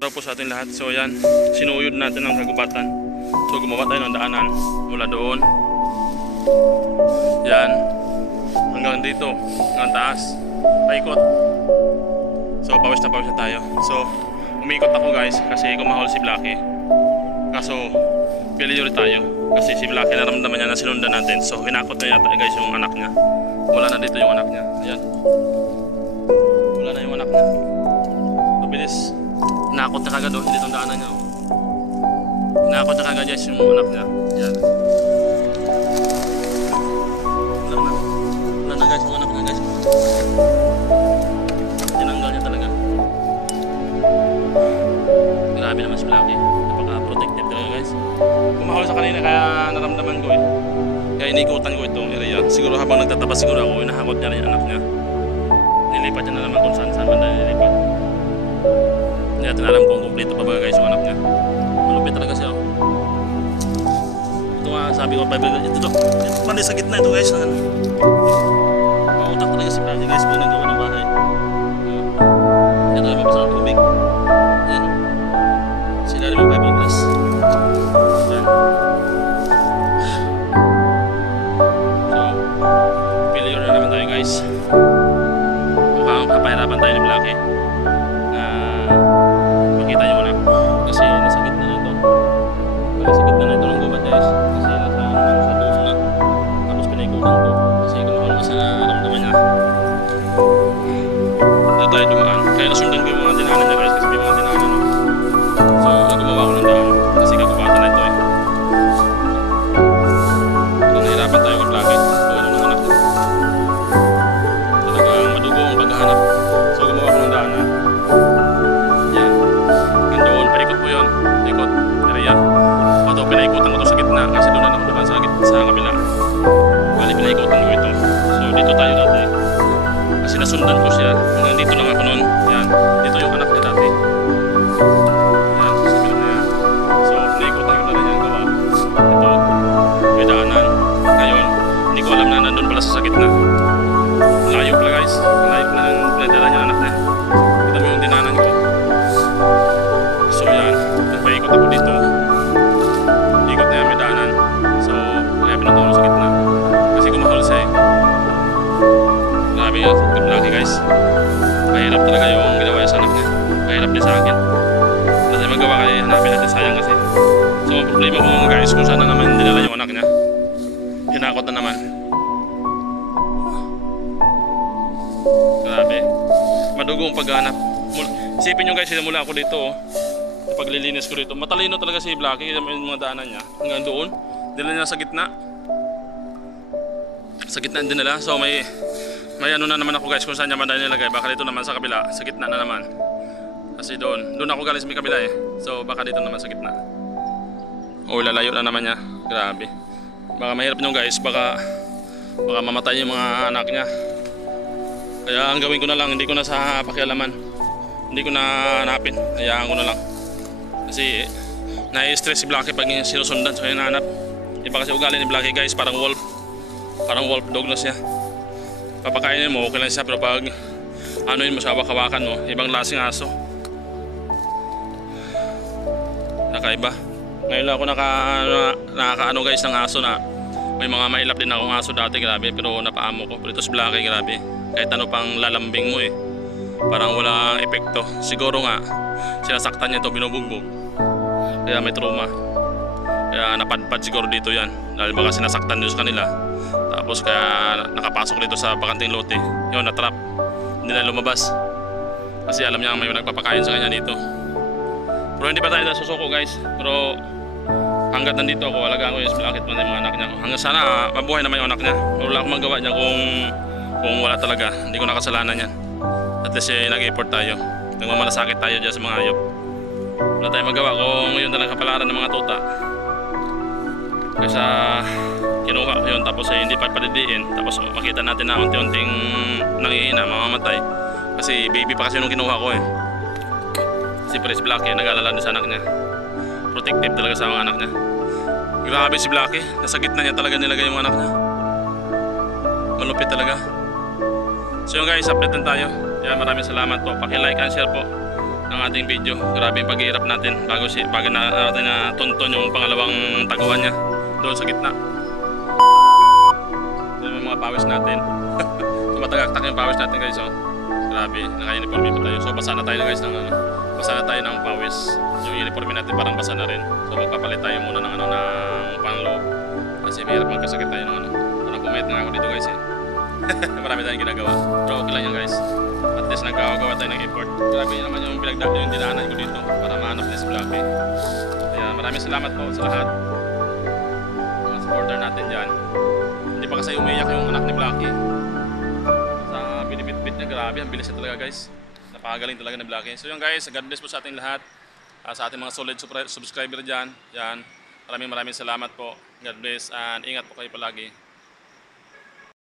Para po sa ating lahat. So yan, sinuyod natin ang kagubatan. So gumawa tayo ng daanan mula doon. Yan. Hanggang dito, hanggang taas. Paikot. So pawis na tayo. So umikot ako guys kasi kumahol si Blackie. Kaso failure tayo. Kasi si Blackie naramdaman niya na sinundan natin. So hinakot na yata guys yung anak niya. Wala na dito yung anak niya. Ayan. Wala na yung anak niya. Mabilis. Hinakot na kagad doon, hindi itong daanan niya. Hinakot na kagad guys yung anak niya. Yan. Wala na guys yung anak niya guys. Tinanggal niya talaga. Grabe naman si Blackie. Napaka-protective talaga guys. Kumahol sa kanina kaya naramdaman ko eh. Kaya inikutan ko itong area. Siguro habang nagtatabas siguro ako, hinahakot niya rin yung anak niya. Nilipat niya na naman kung saan banda nilipat. Hindi natin alam kung kumpleto pa ba guys yung anak niya. Malupit talaga siya. Ito nga sabi ko, ito pandi sa gitna ito guys. Pautak talaga si Blackie guys kung nagawa ng bahay. Ito naman pa sa tubig. Yan. Sila rin yung fiberglass. Yan. So, failure na naman tayo guys. Mukhang papahirapan tayo ni Blackie. Makita nyo na kasi nasa gitna na ito. Nasa gitna na ito ng gubat guys. Kasi nasa dulo na. Tapos pinaikutan ko. Kasi kumahal kasi naramdaman niya. Dito tayo dumaan. Kaya nasundan ko yung mga dinahanan niya guys. Kasi may mga dinahanan no? So gumawa ko ng daan. Kasi kagubatan na ito eh. Kung nahirapan tayo kay Blackie. Kung ano ng anak niya. Talagang madugo ang paghahanap. So gumawa ko ng daan. Pinaikutan ko ito sa gitna kasi doon na ako naman sa kabila. Bali pinaikutan ko ito. So dito tayo dati. Kasi nasundan ko siya. Hanggang dito lang ako noon. Yan. Dito yung anak niya dati. Yan. Sa kabila na yan. So pinaikutan ko na rin yung gawa. Ito. May daanan. Ngayon. Hindi ko alam na nandun pala sa gitna. Layo pala guys. Layo pala ang pinadala niya anak niya. Kita mo yung dinanan ko. So yan. Nagpaikot ako dito. Pinatulong sa gitna kasi kumahol siya eh. Grabe yun, good lucky guys. Mahirap talaga yung ginawa niya sa anak niya. Mahirap din sa akin. Wala tayong magawa kaya hanapin natin, sayang kasi. So ang problema ko mga guys kung saan na naman dinala yung anak niya. Hinakot na naman. Grabe. Madugong paghanap. Isipin nyo guys, mula ako dito sa paglilinis ko dito. Matalino talaga si Blackie yung mga daanan niya. Hanggang doon dala niya sa gitna. Sa gitna din nila. So may ano na naman ako guys kung saan niya madali nilagay. Baka dito naman sa kabila. Sa gitna na naman. Kasi doon ako galing sa may kabila eh. So baka dito naman sa gitna. O lalayo na naman niya. Grabe. Baka mahirap nyo guys. Baka mamatay yung mga anak niya. Kaya ang gawin ko na lang. Hindi ko na sa pakialaman. Hindi ko na hanapin. Hayaan ko na lang. Kasi nai-stress si Blackie pag sinusundan sa kanyang hanap. Iba kasi ugali ni Blackie guys. Parang wolf dog na siya. Papakainin mo okay lang siya, pero pag anuin mo siya, hawakan mo, ibang lasing aso. Nakaiba. Ngayon lang ako nakakaano guys ng aso na may mga mailap din akong aso dati, grabe, pero napaamo ko. Pero ito si Blackie, grabe. Kahit ano pang lalambing mo eh, parang walang epekto. Siguro nga sinasaktan niya ito, binubugbog. Kaya may trauma. Kaya napadpad siguro dito yan. Dahil baka sinasaktan nyo sa kanila. Tapos kaya nakapasok dito sa bakanting lote. Yun, natrap. Hindi na lumabas. Kasi alam niya may nagpapakain sa kanya dito. Pero hindi pa tayo nasusuko guys. Pero hanggat nandito ako, alagaan ko yung Blackie man yung mga anak niya. Hanggang sana mabuhay naman yung anak niya. Wala akong magawa niya kung wala talaga. Hindi ko nakasalanan yan. At least nag-effort tayo. Nagmamalasakit tayo dyan sa mga hayop. Wala tayong magawa kung yun na lang kapalaran ng mga tuta. Kaysa kinuha ko yun tapos hindi pa palidiin. Tapos makita natin na unti-unting nangihina, mamamatay. Kasi baby pa kasi nung kinuha ko eh. Si Pres Blackie nag-alala din sa anak niya. Protective talaga sa mga anak niya. Grabe si Blackie. Nasa gitna niya talaga nilagay yung anak niya. Malupit talaga. So yun guys, update din tayo. Yan, maraming salamat po. Paki-like and share po. ng ating video. Grabe yung paghihirap natin bago natin na tunton yung pangalawang taguan niya doon sa gitna. Yan yung mga pawis natin. Tumatagaktak yung pawis natin guys. Oh. Grabe, naka-uniform dito tayo. So basa na tayo guys ng ano. Basa na tayo ng pawis. Yung uniform natin parang basa na rin. So magpapalit tayo muna ng ano ng pangloob. Kasi mahirap magkasakit tayo ng ano. Parang pumayat nga ako dito guys eh. Marami tayong ginagawa. Pero okay lang yan guys. At least nagkagawa tayo ng effort. Grabe yun naman yung yung dinaanan ko dito para mahanap na si Blacky. Kaya maraming salamat po sa lahat. Mga supporter natin dyan. Hindi pa kasi umiyak yung anak ni Blacky. Sa binibit-bit niya, grabe. Ang bilis niya talaga guys. Napakagaling talaga ni Blacky. So yun guys, God bless po sa ating lahat. Sa ating mga solid subscriber dyan. Yan. Maraming salamat po. God bless and ingat po kayo palagi.